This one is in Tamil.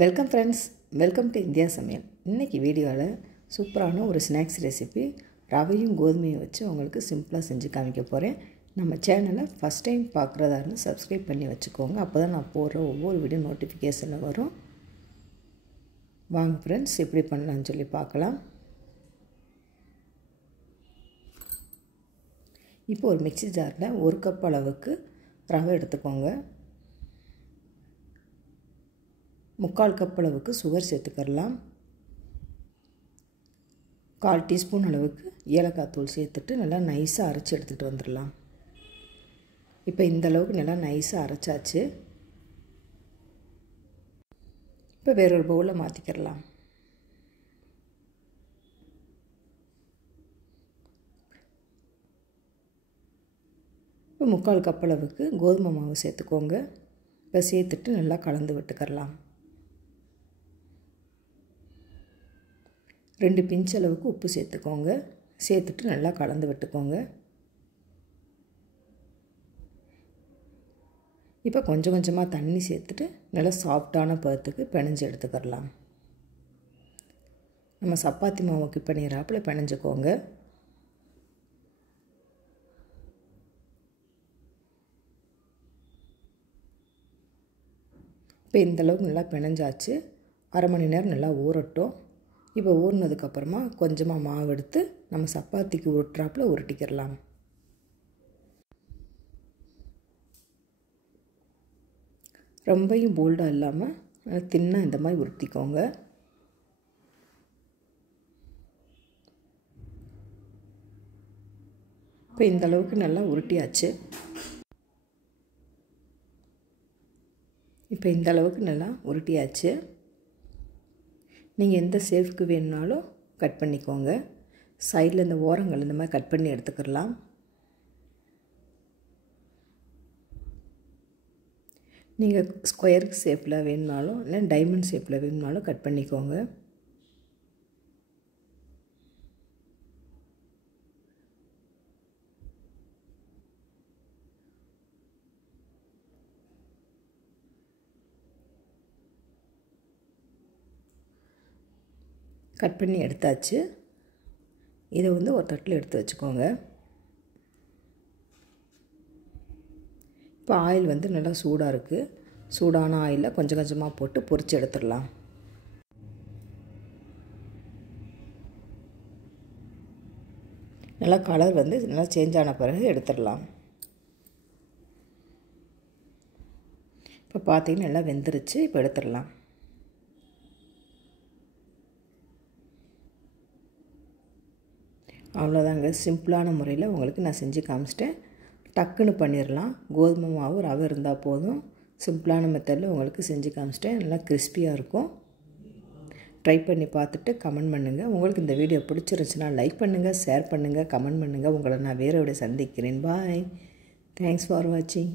Welcome friends, welcome to India சமையல். இன்றைக்கி வீடியோவில் சூப்பரான ஒரு ஸ்நாக்ஸ் ரெசிபி ரவையும் கோதுமையும் வச்சு உங்களுக்கு சிம்பிளாக செஞ்சு காமிக்க போகிறேன். நம்ம சேனலை ஃபஸ்ட் டைம் பார்க்குறதா இருந்தால் சப்ஸ்கிரைப் பண்ணி வச்சுக்கோங்க. அப்போ தான் நான் போடுற ஒவ்வொரு வீடியோ நோட்டிஃபிகேஷனில் வரும். வாங்க ஃப்ரெண்ட்ஸ், எப்படி பண்ணலான்னு சொல்லி பார்க்கலாம். இப்போ ஒரு மிக்ஸி ஜாரில் 1 கப் அளவுக்கு ரவை எடுத்துக்கோங்க. 3/4 கப் அளவுக்கு சுகர் சேர்த்துக்கலாம். 1/4 டீஸ்பூன் அளவுக்கு ஏலக்காய் தூள் சேர்த்துட்டு நல்லா நைஸாக அரைச்சி எடுத்துகிட்டு வந்துடலாம். இப்போ இந்த அளவுக்கு நல்லா நைஸாக அரைச்சாச்சு. இப்போ வேறொரு பவுலில் மாற்றிக்கிறலாம். இப்போ 3/4 கப் அளவுக்கு கோதுமை மாவு சேர்த்துக்கோங்க. இப்போ சேர்த்துட்டு நல்லா கலந்து விட்டுக்கிறலாம். 2 பிஞ்ச் அளவுக்கு உப்பு சேர்த்துக்கோங்க. சேர்த்துட்டு நல்லா கலந்து விட்டுக்கோங்க. இப்போ கொஞ்சம் கொஞ்சமாக தண்ணி சேர்த்துட்டு நல்லா சாஃப்டான பதத்துக்கு பிணைஞ்சு எடுத்துக்கிறலாம். நம்ம சப்பாத்தி மாவுக்கு பிணையிறாப்பில் பிணைஞ்சிக்கோங்க. இப்போ இந்தளவுக்கு நல்லா பிணைஞ்சாச்சு. அரை மணி நேரம் நல்லா ஊறட்டும். இப்போ ஊறினதுக்கப்புறமா கொஞ்சமாக மாவு எடுத்து நம்ம சப்பாத்திக்கு உருட்டுறாப்பில் உருட்டிக்கிறலாம். ரொம்பையும் போல்டாக இல்லாமல் நல்லா தின்னாக இந்த மாதிரி உருட்டிக்கோங்க. இப்போ இந்த அளவுக்கு நல்லா உருட்டியாச்சு. இப்போ இந்த அளவுக்கு நல்லா உருட்டியாச்சு. நீங்கள் எந்த ஷேஃப்க்கு வேணுனாலும் கட் பண்ணிக்கோங்க. சைடில் இந்த ஓரங்கள் இந்த மாதிரி கட் பண்ணி எடுத்துக்கலாம். நீங்கள் ஸ்கொயர் ஷேப்பில் வேணுனாலும் இல்லை டைமண்ட் ஷேப்பில் வேணுனாலும் கட் பண்ணிக்கோங்க. கட் பண்ணி எடுத்தாச்சு. இதை ஒரு தட்டில் எடுத்து வச்சுக்கோங்க. இப்போ ஆயில் நல்லா சூடாக இருக்குது. சூடான ஆயிலில் கொஞ்சம் கொஞ்சமாக போட்டு பொரித்து எடுத்துடலாம். நல்லா கலர் நல்லா சேஞ்ச் ஆன பிறகு எடுத்துடலாம். இப்போ பார்த்தீங்கன்னா நல்லா வெந்துருச்சு. இப்போ எடுத்துடலாம். அவ்வளோதாங்க, சிம்பிளான முறையில் உங்களுக்கு நான் செஞ்சு காமிச்சிட்டேன். டக்குன்னு பண்ணிடலாம். கோதுமை மாவு ரவை இருந்தால் போதும். சிம்பிளான மெத்தடில் உங்களுக்கு செஞ்சு காமிச்சிட்டேன். நல்லா கிறிஸ்பியாக இருக்கும். ட்ரை பண்ணி பார்த்துட்டு கமெண்ட் பண்ணுங்கள். உங்களுக்கு இந்த வீடியோ பிடிச்சிருந்துச்சுன்னா லைக் பண்ணுங்கள், ஷேர் பண்ணுங்கள், கமெண்ட் பண்ணுங்கள். உங்களை நான் வேறு சந்திக்கிறேன். பாய். தேங்க்ஸ் ஃபார் வாட்சிங்.